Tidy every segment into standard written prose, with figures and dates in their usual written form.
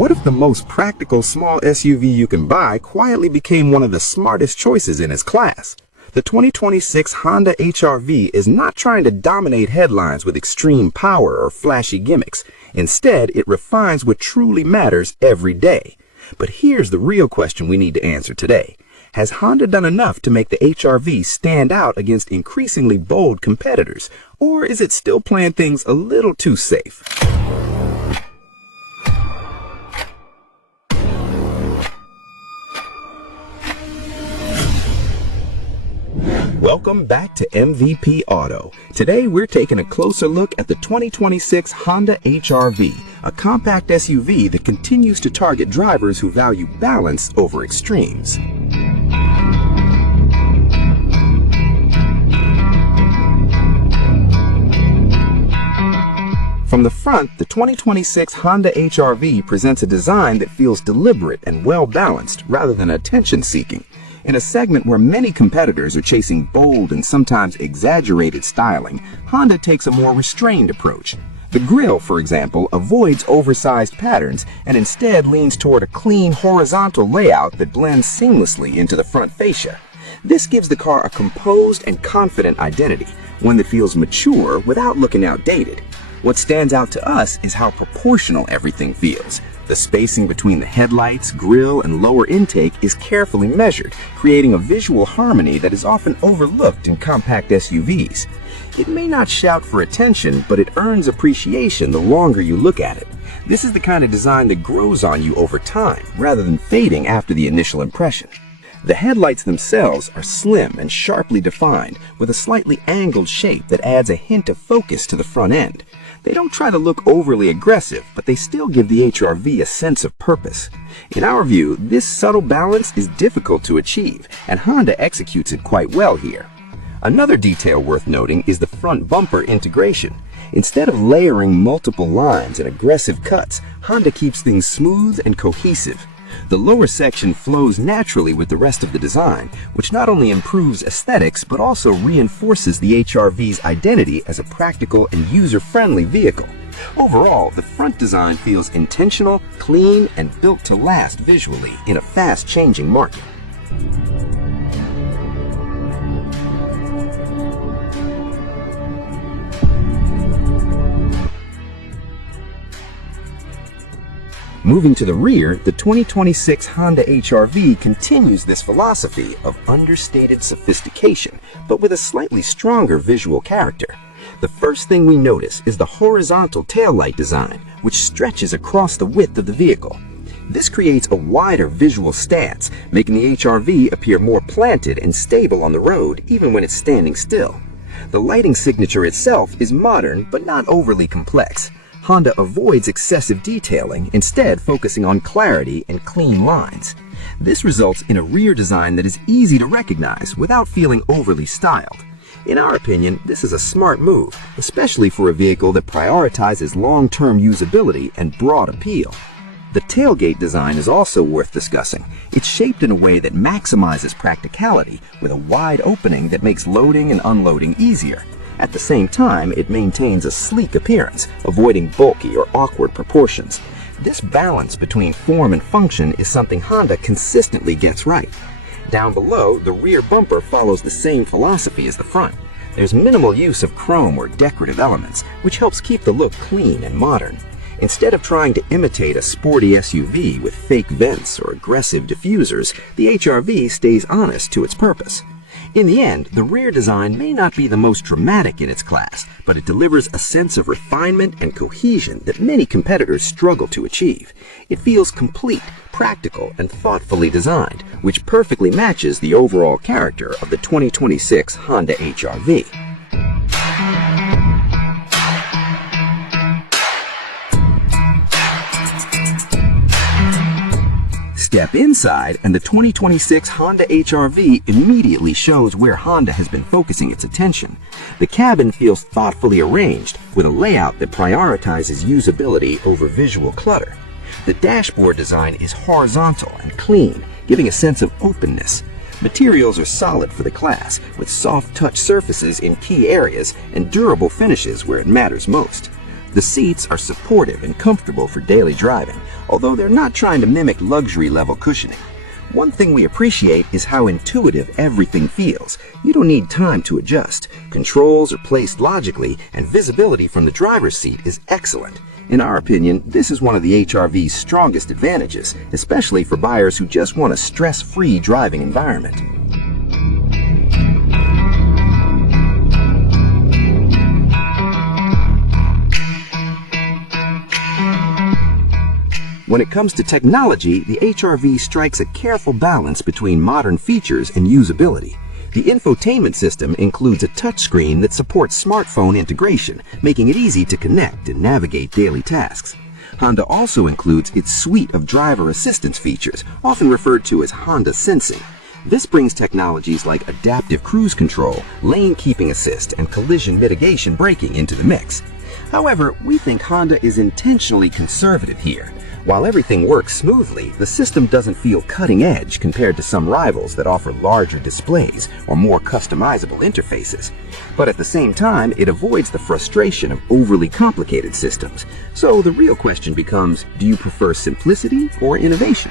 What if the most practical small SUV you can buy quietly became one of the smartest choices in its class? The 2026 Honda HR-V is not trying to dominate headlines with extreme power or flashy gimmicks. Instead, it refines what truly matters every day. But here's the real question we need to answer today. Has Honda done enough to make the HR-V stand out against increasingly bold competitors? Or is it still playing things a little too safe? Welcome back to MVP Auto. Today we're taking a closer look at the 2026 Honda HR-V, a compact SUV that continues to target drivers who value balance over extremes. From the front, the 2026 Honda HR-V presents a design that feels deliberate and well-balanced rather than attention-seeking. In a segment where many competitors are chasing bold and sometimes exaggerated styling, Honda takes a more restrained approach. The grille, for example, avoids oversized patterns and instead leans toward a clean horizontal layout that blends seamlessly into the front fascia. This gives the car a composed and confident identity, one that feels mature without looking outdated. What stands out to us is how proportional everything feels. The spacing between the headlights, grille, and lower intake is carefully measured, creating a visual harmony that is often overlooked in compact SUVs. It may not shout for attention, but it earns appreciation the longer you look at it. This is the kind of design that grows on you over time, rather than fading after the initial impression. The headlights themselves are slim and sharply defined, with a slightly angled shape that adds a hint of focus to the front end. They don't try to look overly aggressive, but they still give the HR-V a sense of purpose. In our view, this subtle balance is difficult to achieve, and Honda executes it quite well here. Another detail worth noting is the front bumper integration. Instead of layering multiple lines and aggressive cuts, Honda keeps things smooth and cohesive. The lower section flows naturally with the rest of the design, which not only improves aesthetics but also reinforces the HR-V's identity as a practical and user-friendly vehicle. Overall, the front design feels intentional, clean, and built to last visually in a fast-changing market. Moving to the rear, the 2026 Honda HR-V continues this philosophy of understated sophistication, but with a slightly stronger visual character. The first thing we notice is the horizontal taillight design, which stretches across the width of the vehicle. This creates a wider visual stance, making the HR-V appear more planted and stable on the road, even when it's standing still. The lighting signature itself is modern, but not overly complex. Honda avoids excessive detailing, instead focusing on clarity and clean lines. This results in a rear design that is easy to recognize without feeling overly styled. In our opinion, this is a smart move, especially for a vehicle that prioritizes long-term usability and broad appeal. The tailgate design is also worth discussing. It's shaped in a way that maximizes practicality, with a wide opening that makes loading and unloading easier. At the same time, it maintains a sleek appearance, avoiding bulky or awkward proportions. This balance between form and function is something Honda consistently gets right. Down below, the rear bumper follows the same philosophy as the front. There's minimal use of chrome or decorative elements, which helps keep the look clean and modern. Instead of trying to imitate a sporty SUV with fake vents or aggressive diffusers, the HR-V stays honest to its purpose. In the end, the rear design may not be the most dramatic in its class, but it delivers a sense of refinement and cohesion that many competitors struggle to achieve. It feels complete, practical, and thoughtfully designed, which perfectly matches the overall character of the 2026 Honda HR-V. Step inside, and the 2026 Honda HR-V immediately shows where Honda has been focusing its attention. The cabin feels thoughtfully arranged, with a layout that prioritizes usability over visual clutter. The dashboard design is horizontal and clean, giving a sense of openness. Materials are solid for the class, with soft touch surfaces in key areas and durable finishes where it matters most. The seats are supportive and comfortable for daily driving, although they're not trying to mimic luxury-level cushioning. One thing we appreciate is how intuitive everything feels. You don't need time to adjust. Controls are placed logically, and visibility from the driver's seat is excellent. In our opinion, this is one of the HR-V's strongest advantages, especially for buyers who just want a stress-free driving environment. When it comes to technology, the HR-V strikes a careful balance between modern features and usability. The infotainment system includes a touchscreen that supports smartphone integration, making it easy to connect and navigate daily tasks. Honda also includes its suite of driver assistance features, often referred to as Honda Sensing. This brings technologies like adaptive cruise control, lane keeping assist, and collision mitigation braking into the mix. However, we think Honda is intentionally conservative here. While everything works smoothly, the system doesn't feel cutting edge compared to some rivals that offer larger displays or more customizable interfaces. But at the same time, it avoids the frustration of overly complicated systems. So the real question becomes, do you prefer simplicity or innovation?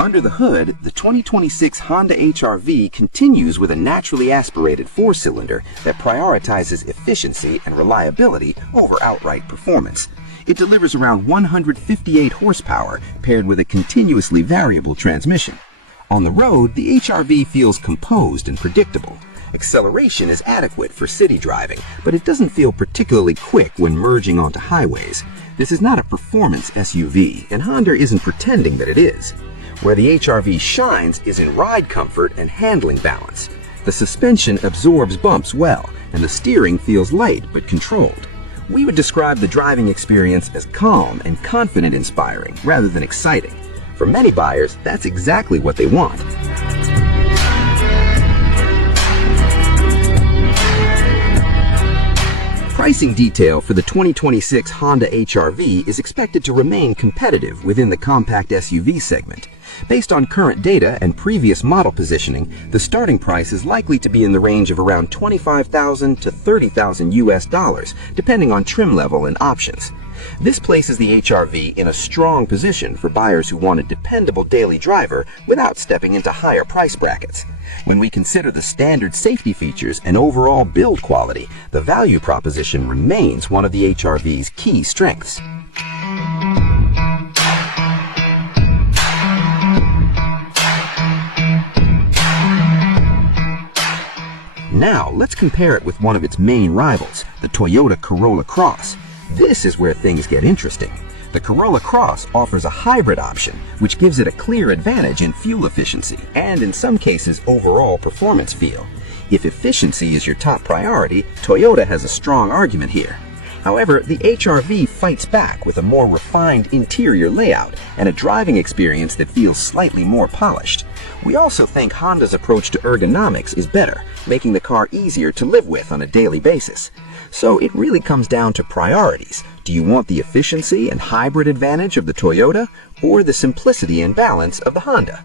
Under the hood, the 2026 Honda HR-V continues with a naturally aspirated four-cylinder that prioritizes efficiency and reliability over outright performance. It delivers around 158 horsepower paired with a continuously variable transmission. On the road, the HR-V feels composed and predictable. Acceleration is adequate for city driving, but it doesn't feel particularly quick when merging onto highways. This is not a performance SUV, and Honda isn't pretending that it is. Where the HR-V shines is in ride comfort and handling balance. The suspension absorbs bumps well, and the steering feels light but controlled. We would describe the driving experience as calm and confident-inspiring rather than exciting. For many buyers, that's exactly what they want. Pricing detail for the 2026 Honda HR-V is expected to remain competitive within the compact SUV segment. Based on current data and previous model positioning, the starting price is likely to be in the range of around $25,000 to $30,000 US, depending on trim level and options. This places the HR-V in a strong position for buyers who want a dependable daily driver without stepping into higher price brackets. When we consider the standard safety features and overall build quality, the value proposition remains one of the HR-V's key strengths. Now, let's compare it with one of its main rivals, the Toyota Corolla Cross. This is where things get interesting. The Corolla Cross offers a hybrid option, which gives it a clear advantage in fuel efficiency and, in some cases, overall performance feel. If efficiency is your top priority, Toyota has a strong argument here. However, the HR-V fights back with a more refined interior layout and a driving experience that feels slightly more polished. We also think Honda's approach to ergonomics is better, making the car easier to live with on a daily basis. So it really comes down to priorities. Do you want the efficiency and hybrid advantage of the Toyota, or the simplicity and balance of the Honda?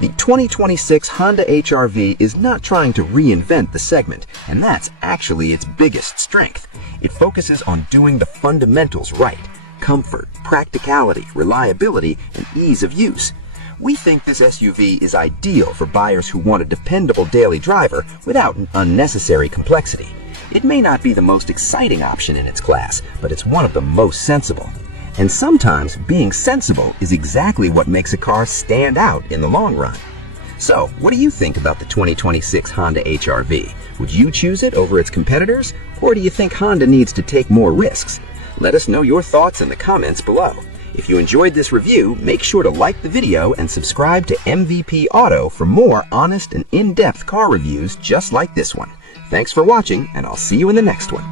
The 2026 Honda HR-V is not trying to reinvent the segment, and that's actually its biggest strength. It focuses on doing the fundamentals right: comfort, practicality, reliability, and ease of use. We think this SUV is ideal for buyers who want a dependable daily driver without unnecessary complexity. It may not be the most exciting option in its class, but it's one of the most sensible. And sometimes being sensible is exactly what makes a car stand out in the long run. So, what do you think about the 2026 Honda HR-V? Would you choose it over its competitors, or do you think Honda needs to take more risks? Let us know your thoughts in the comments below. If you enjoyed this review, make sure to like the video and subscribe to MVP Auto for more honest and in-depth car reviews just like this one. Thanks for watching, and I'll see you in the next one.